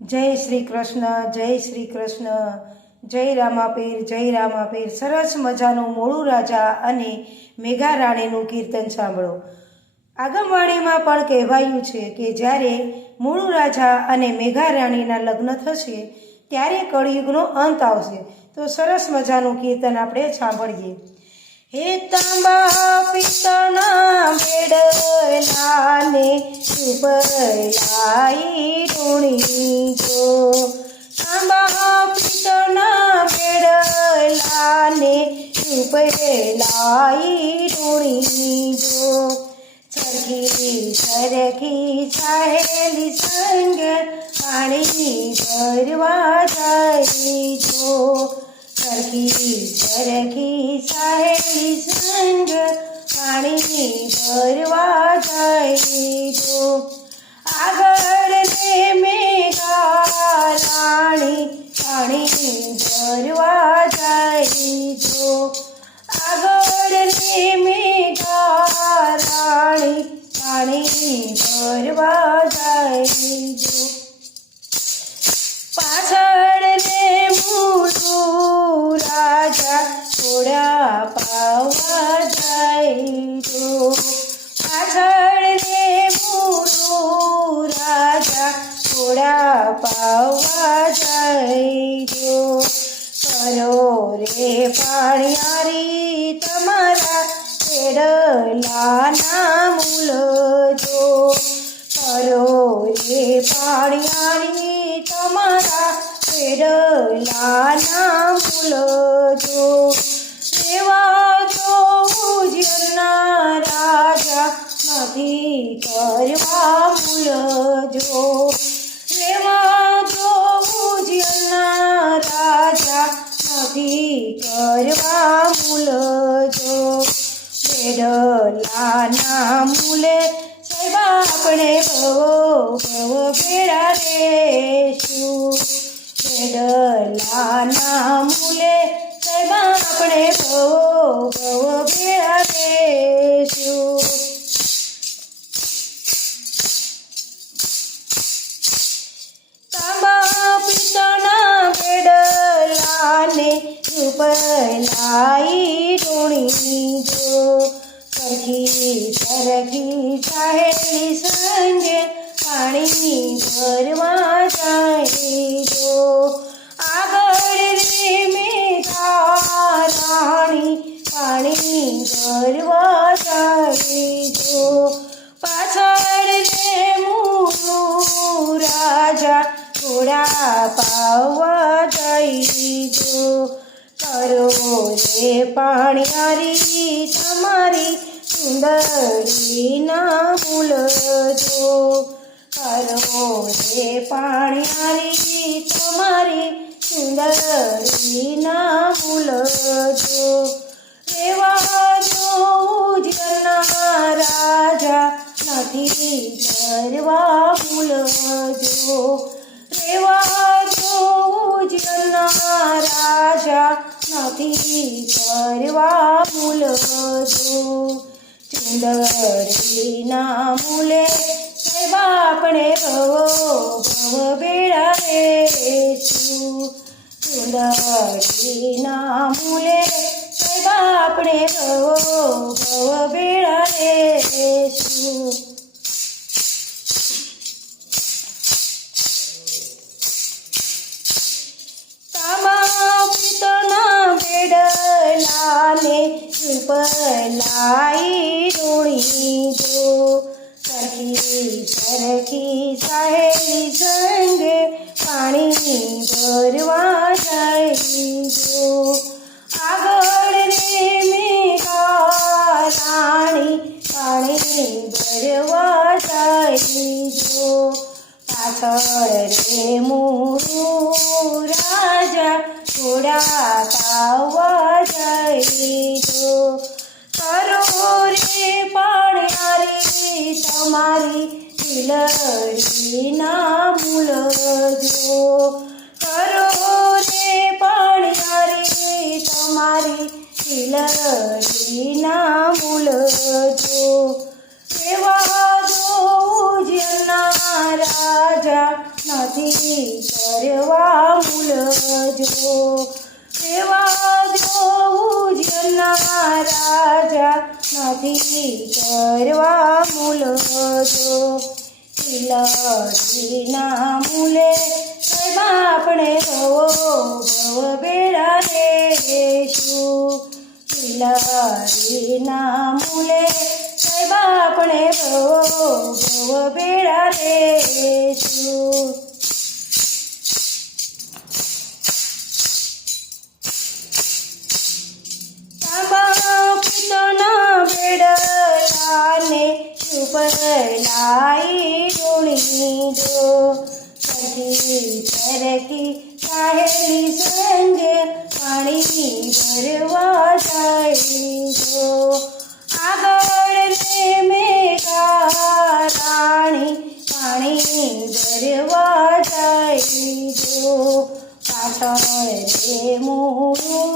જય શ્રી કૃષ્ણ, જય શ્રી કૃષ્ણ, જય રામાપીર, જય રામાપીર. સરસ મજાનું મોળું રાજા અને મેઘા રાણીનું કીર્તન સાંભળો. આગમવાણીમાં પણ કહેવાયું છે કે જ્યારે મોળું રાજા અને મેઘા રાણીના લગ્ન થશે ત્યારે કળિયુગનો અંત આવશે. તો સરસ મજાનું કીર્તન આપણે સાંભળીએ. હે તાંબા પિત્તળના બેડલાને ઉપલાઈ ઢૂણી જો. તાંબા પિત્તળના બેડલાને ઉપલાઈ ઢૂણી જો. સરખી સરખી ચાહેલી સંગ પાણી ભરવા જાય જો. સરખી સરખી ચાહેલી સંગ પાણી ભરવા જાય જો. આગળ ને મેઘા રાણી પાણી ભરવા જાય જો. આગળ ને મેઘા રાણી પાણી ભરવા જાય જો. પાછળ ને મોળું રાજા ઘોડા પાવા જાય જો. પાછળ ને મોળું રાજા ઘોડા પાવા જાય જો. કરો રે પાણિયારી તમારા પેડલાના મૂલ જો. કરો રે પાણિયારી તમારા પેડલાના મૂલ જો. રેવા જો ઉજ્જૈનના રાજા નથી કરવા મૂલ જો. રેવા જો ઉજ્જૈનના રાજા નથી કરવા મૂલ જો. પેડલાના મૂલે સાહેબ આપણે ભવ ભેળા રેશું. પેડલાના મૂલે સાહેબ આપણે ભવ ભેળા રેશું. તાંબા પિત્તળના બેડલાને ઉપલાઈ ઢૂણી જો. સરખી સરખી ચાહેલી સંગે પાણી ભરવા જાય જો. આગળ રે મેઘા રાણી પાણી ભરવા જાય જો. પાછળ રે મોળું રાજા ઘોડા પાવા જાય જો. કરો રે પાણિયારી તમારી સુંદરીના મૂલ જો. કરો રે પાણિયારી તમારી સુંદરીના મૂલ જો. રેવા જો ઉજ્જૈનના રાજા નથી કરવા મૂલ જો. રેવા જો ઉજ્જૈનના રાજા નથી કરવા મૂલ જો. ચુંદડીના મૂલે સાહેબ આપણે ભવ ભેળા રેશું. ચુંદડીના મૂલે સાહેબ આપણે ભવ ભેળા રેશું. બેડલાને ઉપલાઈ ઢૂણી જો. સરખી સરખી ચાહેલી સંગે પાણી ભરવા જાય જો. આગળ ને મેઘા રાણી પાણી ભરવા જાય જો. પાછળ રે મોળું રાજા ઘોડા પાવા જાય જો. કરો રે પાણિયારી તમારી પિલડીના મૂલ જો. કરો રે પાણિયારી તમારી પિલડીના મૂલ જો. રેવા જો ઉજ્જૈનના રાજા નથી કરવા મૂલજો. રેવા દો ઉજ્જૈનના રાજા નથી કરવા મૂલજો. તિલકીના મૂલે સાહેબ આપણે ભવ બેડા લેશું. તિલકીના મૂલે સાહેબ આપણે ભવ બેડા લેશું. બેડલાને ઉપલાઈ ડોળી દો. સરખી સરખી સાહેલી સંગે પાણી ભરવા જાય દો. આગળ રે મેઘા રાણી પાણી ભરવા જાય દો. પાછળ રે મોરું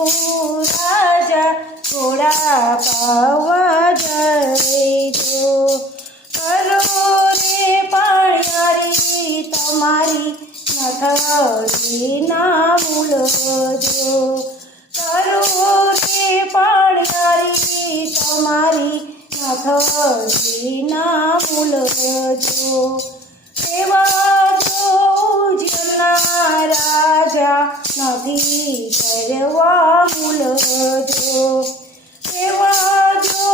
રાજા ઘોડા પાવા જાય દો. કરો રે પાણિયારી તમારી નથરી ના મૂલજો. કરો રે પાણિયારી તમારી નથરી ના મૂલજો. રેવા દો ઉજ્જૈનના રાજા નથી કરવા મૂલજો. રેવા દો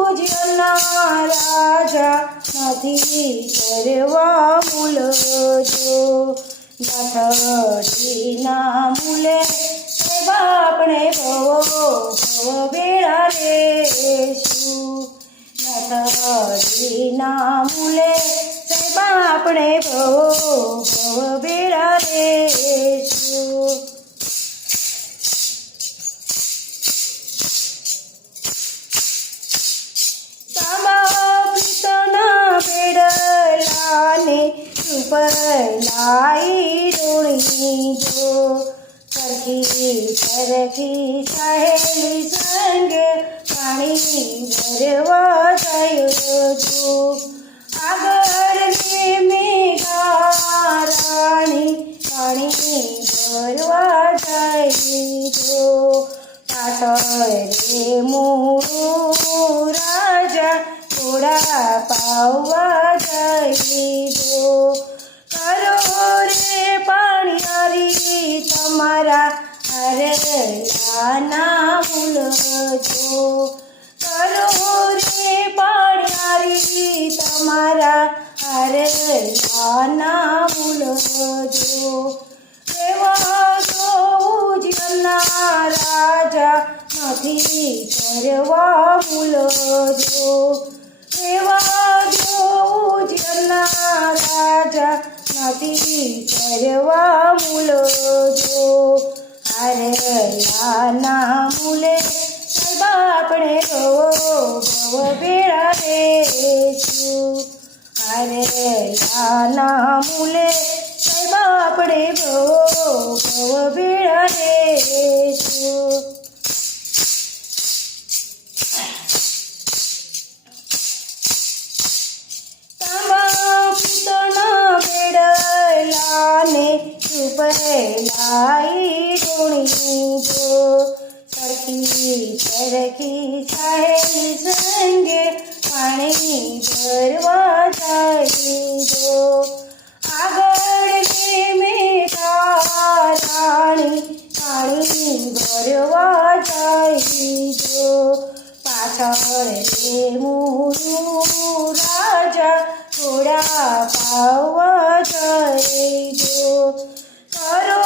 ઉજ્જૈનના રાજા નથી કરવા મૂલજો. નથડીના મૂલે સાહેબ આપણે ભવ બેડા લેશું. નથડીના મૂલે સાહેબ આપણે ભવ બેડા લેશું. બેડલાને ઉપલાઈ ડોળી દો. સરખી સરખી સાહેલી સંગે પાણી ભરવા જાય. આગળ રે મેઘા રાણી પાણી ભરવા જાય. પાછળ રે મોરું રાજા ઘોડા પાવા જાય. કરો રે પાણિયારી તમારા હરયાના મૂલજો. કરો રે પાણિયારી તમારા હરયાના મૂલજો. રેવા દો ઉજ્જૈનના રાજા નથી કરવા મૂલજો. રેવા દો ઉજ્જૈનના રાજા નથી કરવા મૂલજો. હરયાના મૂલે સાહેબ આપણે ભવ બેડા લેશું. હરયાના મૂલે સાહેબ આપણે ભવ બેડા લેશું. બેડલાને ઉપલાઈ ડોળી દો. સરખી સરખી સાહેલી સંગે પાણી ભરવા જાય. આગળ રે મેઘા રાણી પાણી ભરવા જાય. પાછળ રે મોરું રાજા ઘોડા પાવા જાય. કરો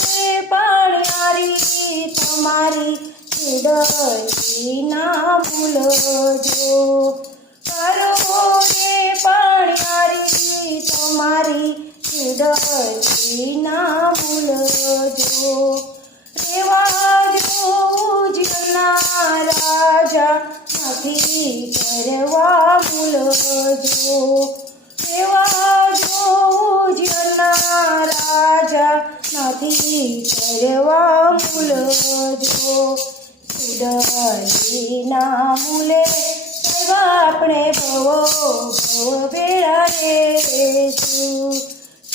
રે પાણિયારી તમારી ચૂડલી ના ભૂલજો. કરો રે પાણિયારી તમારી ચૂડલી ના ભૂલજો. રેવા દો ઉજ્જૈનના રાજા નથી કરવા મૂલજો. રેવા દો ઉજ્જૈનના રાજા નથી કરવા મૂલજો. ચૂડલીના મૂલે સાહેબ આપણે ભવ બેડા લેશું.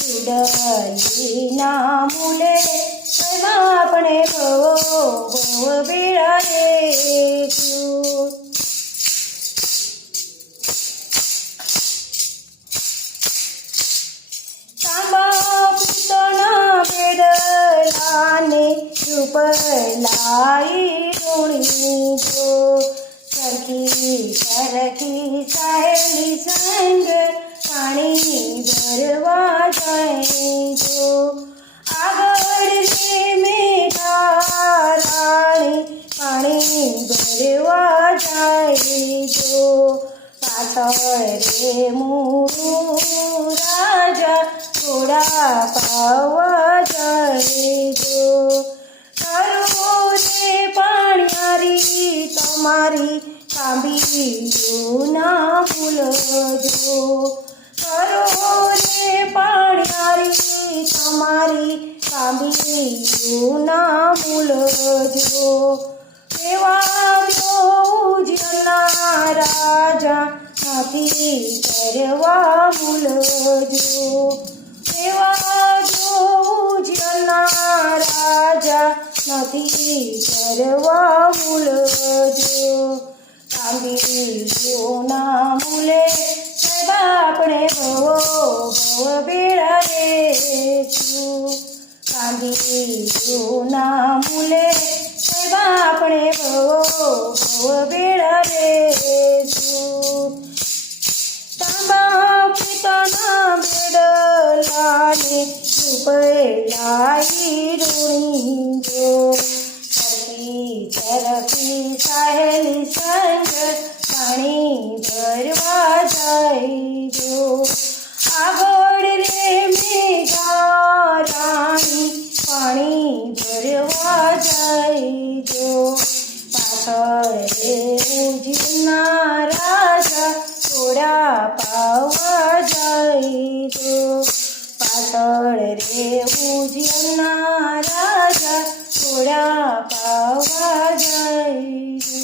ચૂડલીના મૂલે આપણે ભવ બેડા રેશું. તાંબા પિત્તળના બેડલાને રૂપલાઈ ઋણી જો સરખી સરખી સહેલી સંગ પાણી ભરવા જાય જો. આગળ રે મેઘા રાણી પાણી ભરવા જાય જો. પાછળ રે મોરું રાજા ઘોડા પાવા જાય જો. કરો રે પાણિયારી તમારી કાંબીઓના ભૂલજો. કરો રે પાણિયારી તમારી કાંબીઓના ભૂલજો. એવા બ્યોજના રાજા નથી કરવા ભૂલજો. એવા બ્યોજના રાજા નથી કરવા ભૂલજો. કાંબીઓના મૂલે આપણે ભવ બેડા રેશું. કાંબીઓના મૂલે આપણે ભવ બેડા રેશું. તાંબા પિત્તળના બેડલાને રૂપલાઈ ઋણી જો. સરખી સરખી સહેલી સંગ પાણી ભરવા જાય જો. આગળ રે મેઘા રાણી પાણી ભરવા જાય જો. પાછળ રે ઉજના રાજા ઘોડા પાવા જાય જો. પાછળ રે ઉજના રાજા ઘોડા પાવા જાય જો.